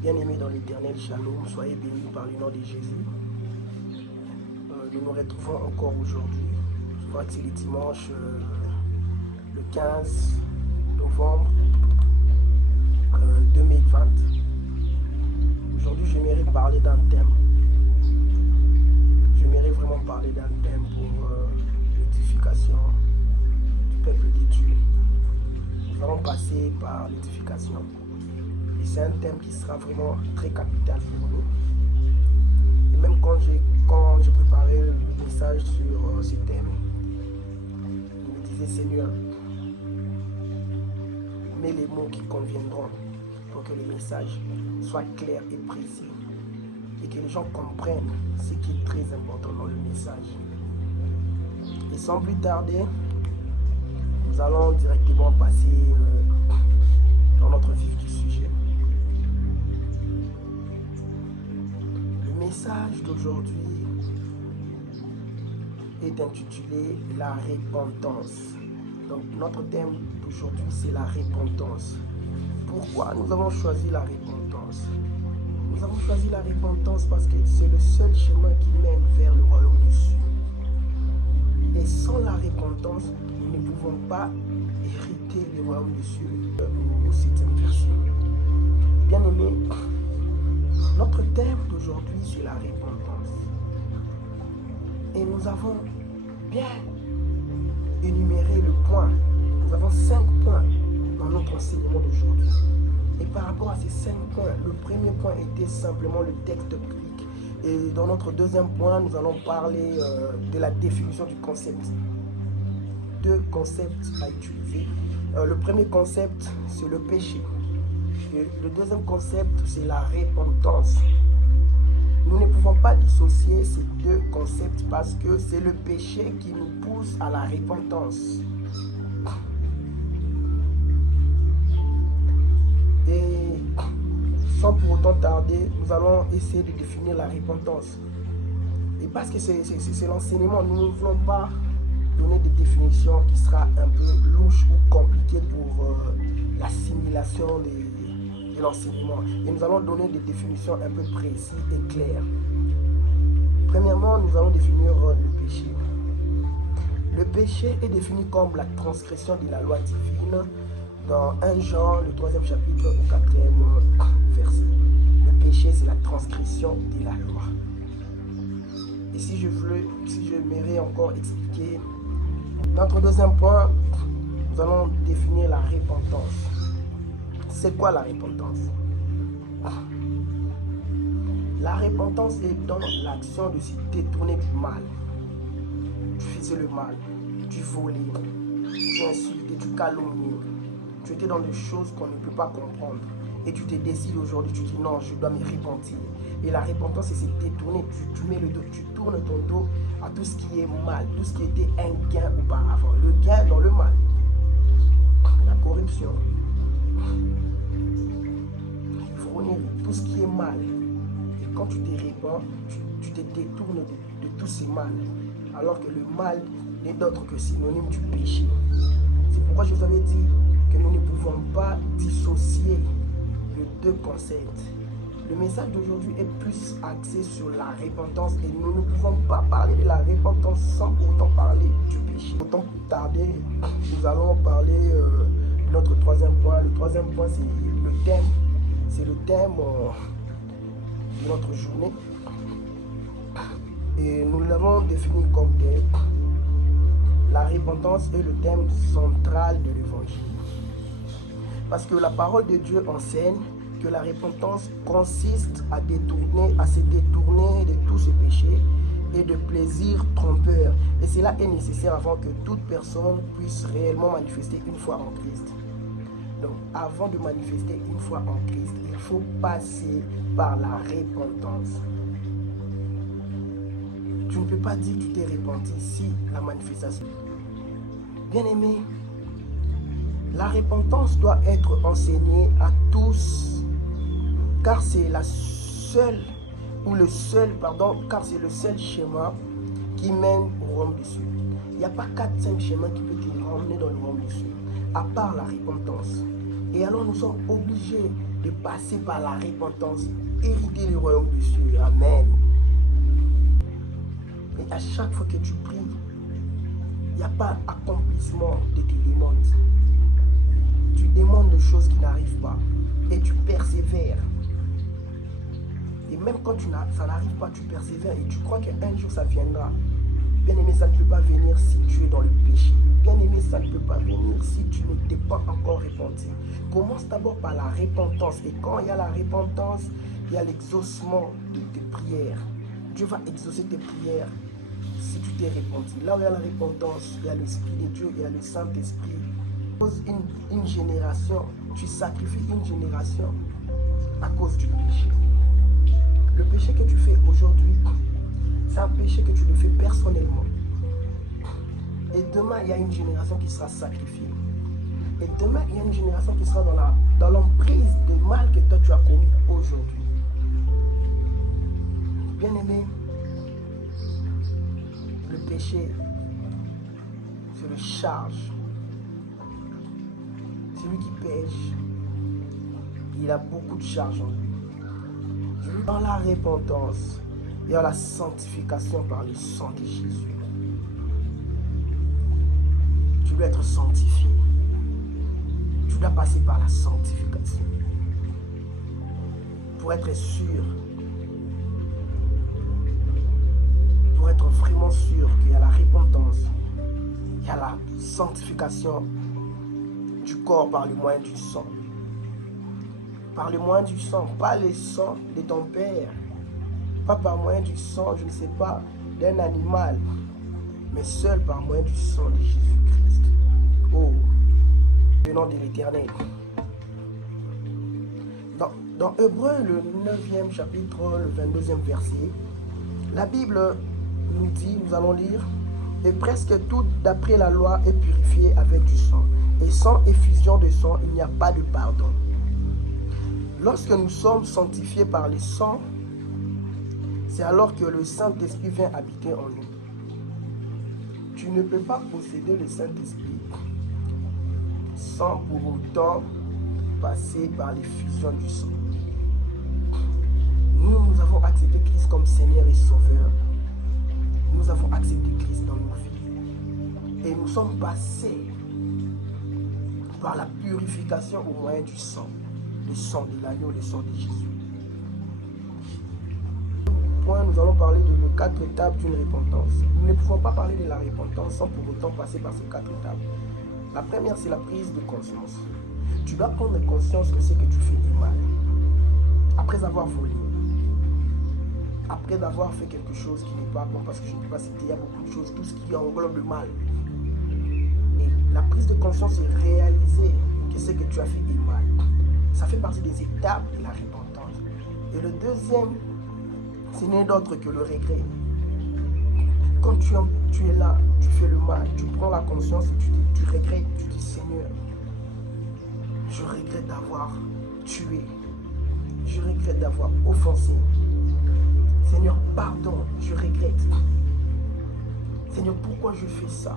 Bien-aimés dans l'éternel, shalom, soyez bénis par le nom de Jésus. Nous nous retrouvons encore aujourd'hui. Je crois que c'est le dimanche le 15 novembre 2020. Aujourd'hui, j'aimerais parler d'un thème. J'aimerais vraiment parler d'un thème pour l'édification du peuple de Dieu. Nous allons passer par l'édification. Et c'est un thème qui sera vraiment très capital pour nous. Et même quand j'ai préparé le message sur ce thème, je me disais, Seigneur, mets les mots qui conviendront pour que le message soit clair et précis et que les gens comprennent ce qui est très important dans le message. Et sans plus tarder, nous allons directement passer dans notre vif du sujet. Le message d'aujourd'hui est intitulé « La repentance ». Donc notre thème d'aujourd'hui c'est la repentance. Pourquoi nous avons choisi la repentance? Nous avons choisi la repentance parce que c'est le seul chemin qui mène vers le royaume des cieux. Et sans la repentance, nous ne pouvons pas hériter le royaume des cieux. Nous, c'est une version. Bien aimé, notre thème d'aujourd'hui c'est la repentance. Et nous avons bien énuméré le point. Nous avons 5 points dans notre enseignement d'aujourd'hui. Et par rapport à ces 5 points, le premier point était simplement le texte biblique. Et dans notre deuxième point, nous allons parler de la définition du concept. 2 concepts à utiliser. Le premier concept, c'est le péché. Et le deuxième concept, c'est la repentance. Nous ne pouvons pas dissocier ces 2 concepts parce que c'est le péché qui nous pousse à la repentance. Et sans pour autant tarder, nous allons essayer de définir la repentance. Et parce que c'est l'enseignement, nous ne voulons pas donner des définitions qui sera un peu louches ou compliquées pour l'assimilation de l'enseignement. Et nous allons donner des définitions un peu précises et claires. Premièrement, nous allons définir le péché. Le péché est défini comme la transgression de la loi divine dans 1 Jean, le 3e chapitre, au 4e verset. Le péché, c'est la transgression de la loi. Et si j'aimerais encore expliquer, notre deuxième point, nous allons définir la repentance. C'est quoi la repentance? La repentance est dans l'action de se détourner du mal. Tu faisais le mal, tu volais, tu insultais, tu calomniais. Tu étais dans des choses qu'on ne peut pas comprendre. Et tu te décides aujourd'hui, tu dis non, je dois me repentir. Et la repentance, c'est se détourner. Tu mets le dos, tu tournes ton dos à tout ce qui est mal, tout ce qui était un gain auparavant. Le gain dans le mal, la corruption, tout ce qui est mal. Et quand tu te répands, tu te détournes de tous ces mal. Alors que le mal n'est d'autre que synonyme du péché. C'est pourquoi je vous avais dit que nous ne pouvons pas dissocier les 2 concepts. Le message d'aujourd'hui est plus axé sur la repentance et nous ne pouvons pas parler de la repentance sans pourtant parler du péché. Autant tarder, nous allons parler de notre 3e point. Le 3e point, c'est le thème. C'est le thème de notre journée. Et nous l'avons défini comme tel. La repentance est le thème central de l'évangile. Parce que la parole de Dieu enseigne que la repentance consiste à se détourner de tous ces péchés et de plaisirs trompeurs. Et cela est nécessaire avant que toute personne puisse réellement manifester une foi en Christ. Donc, avant de manifester une foi en Christ, il faut passer par la repentance. Tu ne peux pas dire que tu t'es repenti si la manifestation. Bien aimé, la repentance doit être enseignée à tous, car c'est le seul chemin qui mène au royaume des cieux. Il n'y a pas 4-5 chemins qui peuvent te ramener dans le royaume des cieux, à part la repentance. Et alors nous sommes obligés de passer par la repentance, hériter le royaume des cieux. Amen. Et à chaque fois que tu pries, il n'y a pas accomplissement de tes demandes. Tu demandes des choses qui n'arrivent pas et tu persévères. Et même quand ça n'arrive pas, tu persévères et tu crois qu'un jour ça viendra. Bien aimé, ça ne peut pas venir si tu es dans le péché. Bien aimé, ça ne peut pas venir si tu ne t'es pas encore repenti. Commence d'abord par la repentance. Et quand il y a la repentance, il y a l'exaucement de tes prières. Dieu va exaucer tes prières si tu t'es repenti. Là où il y a la repentance, il y a l'Esprit de Dieu, il y a le Saint-Esprit. Une génération, tu sacrifies une génération à cause du péché. Le péché que tu fais aujourd'hui, c'est un péché que tu le fais personnellement. Et demain, il y a une génération qui sera sacrifiée. Et demain, il y a une génération qui sera dans l'emprise du mal que toi tu as commis aujourd'hui. Bien aimé, le péché, c'est le charge. Celui qui pêche, il a beaucoup de charge en lui. Dans la repentance, il y a la sanctification par le sang de Jésus. Tu dois être sanctifié. Tu dois passer par la sanctification. Pour être sûr, pour être vraiment sûr qu'il y a la repentance, il y a la sanctification du corps par le moyen du sang. Par le moyen du sang, pas le sang de ton père, pas par moyen du sang, je ne sais pas, d'un animal, mais seul par moyen du sang de Jésus-Christ. Oh, le nom de l'Éternel. Dans Hébreu, le 9e chapitre, le 22e verset, la Bible nous dit, nous allons lire, et presque tout d'après la loi est purifié avec du sang. Et sans effusion de sang, il n'y a pas de pardon. Lorsque nous sommes sanctifiés par le sang, c'est alors que le Saint-Esprit vient habiter en nous. Tu ne peux pas posséder le Saint-Esprit sans pour autant passer par l'effusion du sang. Nous avons accepté Christ comme Seigneur et Sauveur. Nous avons accepté Christ dans nos vies. Et nous sommes passés par la purification au moyen du sang. Le sang de l'agneau, le sang de Jésus. Nous allons parler de nos 4 étapes d'une repentance. Nous ne pouvons pas parler de la repentance sans pour autant passer par ces 4 étapes. La première, c'est la prise de conscience. Tu dois prendre conscience que c'est que tu fais du mal. Après avoir volé, après avoir fait quelque chose qui n'est pas bon, parce que je ne peux pas citer, il y a beaucoup de choses, tout ce qui englobe le mal. Et la prise de conscience, c'est réaliser que c'est que tu as fait du mal. Ça fait partie des étapes de la repentance. Et le deuxième, ce n'est d'autre que le regret. Quand tu es là, tu fais le mal, tu prends la conscience et tu regrettes, tu dis Seigneur, je regrette d'avoir tué, je regrette d'avoir offensé. Seigneur, pardon, je regrette. Seigneur, pourquoi je fais ça?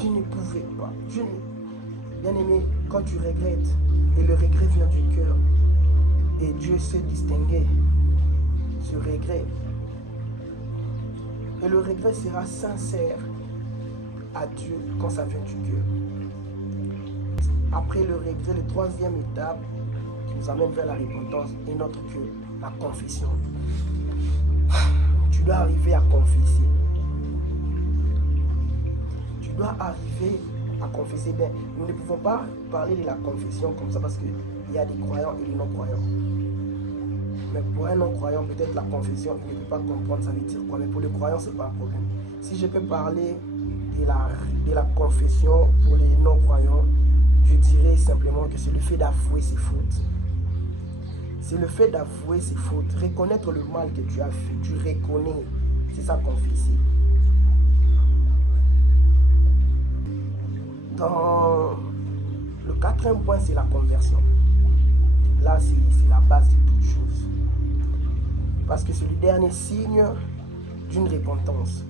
Je ne pouvais pas. Bien aimé, quand tu regrettes, et le regret vient du cœur, et Dieu sait distinguer ce regret. Et le regret sera sincère à Dieu quand ça vient du cœur. Après le regret, la troisième étape qui nous amène vers la repentance est notre cœur, la confession. Tu dois arriver à confesser. Tu dois arriver à confesser. Bien, nous ne pouvons pas parler de la confession comme ça parce qu'il y a des croyants et des non-croyants. Mais pour un non-croyant, peut-être la confession, il ne peut pas comprendre ça veut dire quoi. Mais pour les croyants, ce n'est pas un problème. Si je peux parler de la confession pour les non-croyants, je dirais simplement que c'est le fait d'avouer ses fautes. C'est le fait d'avouer ses fautes. Reconnaître le mal que tu as fait. Tu reconnais. C'est ça, confesser. Dans le quatrième point, c'est la conversion. Là, c'est la base de toute chose. Parce que c'est le dernier signe d'une repentance.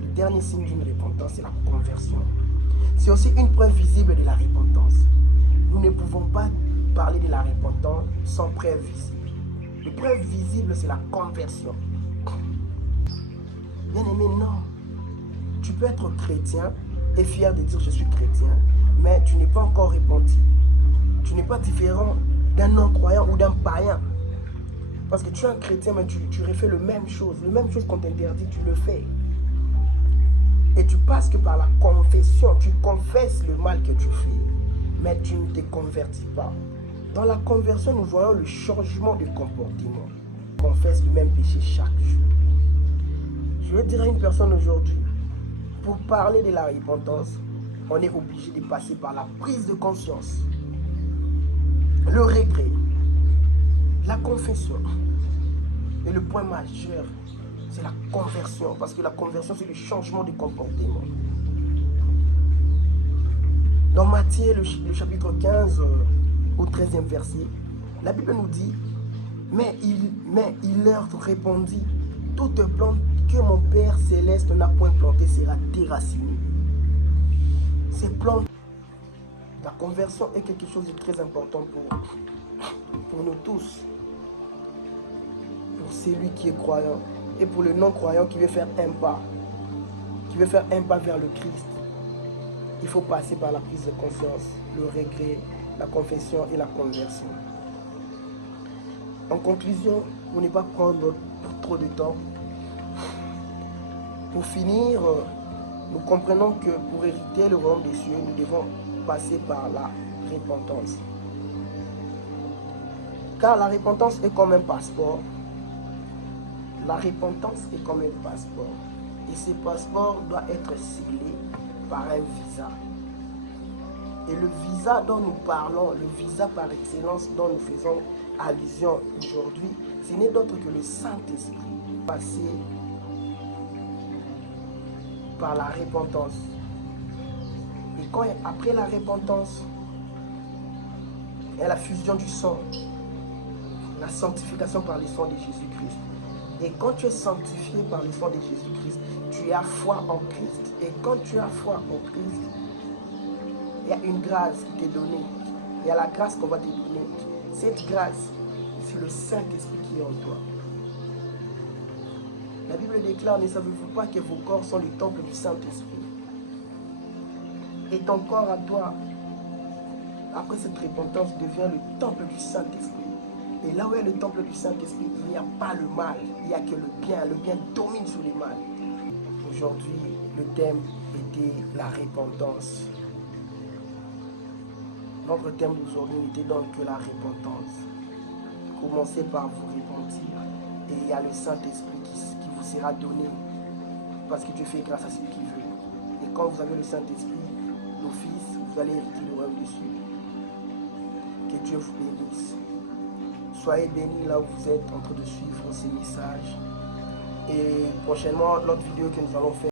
Le dernier signe d'une repentance, c'est la conversion. C'est aussi une preuve visible de la repentance. Nous ne pouvons pas parler de la repentance sans preuve visible. La preuve visible, c'est la conversion. Bien aimé, non. Tu peux être chrétien et fier de dire je suis chrétien, mais tu n'es pas encore repenti. Tu n'es pas différent d'un non-croyant ou d'un païen. Parce que tu es un chrétien, mais tu refais le même chose qu'on t'interdit, tu le fais. Et tu passes que par la confession, tu confesses le mal que tu fais, mais tu ne te convertis pas. Dans la conversion, nous voyons le changement de comportement. On confesse le même péché chaque jour. Je veux dire à une personne aujourd'hui, pour parler de la repentance, on est obligé de passer par la prise de conscience, le regret, la confession. Et le point majeur, c'est la conversion, parce que la conversion, c'est le changement de comportement. Dans Matthieu, le chapitre 15, au 13e verset, la Bible nous dit, mais il leur répondit, toute plante que mon Père céleste n'a point plantée sera déracinée. Ces plantes, la conversion est quelque chose de très important pour nous tous. Pour celui qui est croyant et pour le non-croyant qui veut faire un pas, vers le Christ. Il faut passer par la prise de conscience, le regret, la confession et la conversion. En conclusion, pour ne pas prendre trop de temps, pour finir, nous comprenons que pour hériter le royaume des cieux, nous devons passer par la repentance. Car la repentance est comme un passeport. La repentance est comme un passeport. Et ce passeport doit être siglé par un visa. Et le visa dont nous parlons, le visa par excellence dont nous faisons allusion aujourd'hui, ce n'est d'autre que le Saint-Esprit. Passer par la repentance. Et après la repentance, il y a la fusion du sang, la sanctification par le sang de Jésus-Christ. Et quand tu es sanctifié par le sang de Jésus-Christ, tu as foi en Christ. Et quand tu as foi en Christ, il y a une grâce qui t'est donnée. Il y a la grâce qu'on va te donner. Cette grâce, c'est le Saint-Esprit qui est en toi. La Bible déclare, ne savez-vous pas que vos corps sont le temple du Saint-Esprit? Et ton corps à toi, après cette repentance, devient le temple du Saint-Esprit. Et là où est le temple du Saint-Esprit, il n'y a pas le mal, il n'y a que le bien. Le bien domine sur le mal. Aujourd'hui, le thème était la repentance. Notre thème d'aujourd'hui n'était donc que la repentance. Commencez par vous repentir. Et il y a le Saint-Esprit qui vous sera donné. Parce que Dieu fait grâce à celui qui veut. Et quand vous avez le Saint-Esprit, d'office, vous allez hériter le royaume des cieux. Que Dieu vous bénisse. Soyez bénis là où vous êtes en train de suivre ces messages. Et prochainement, l'autre vidéo que nous allons faire.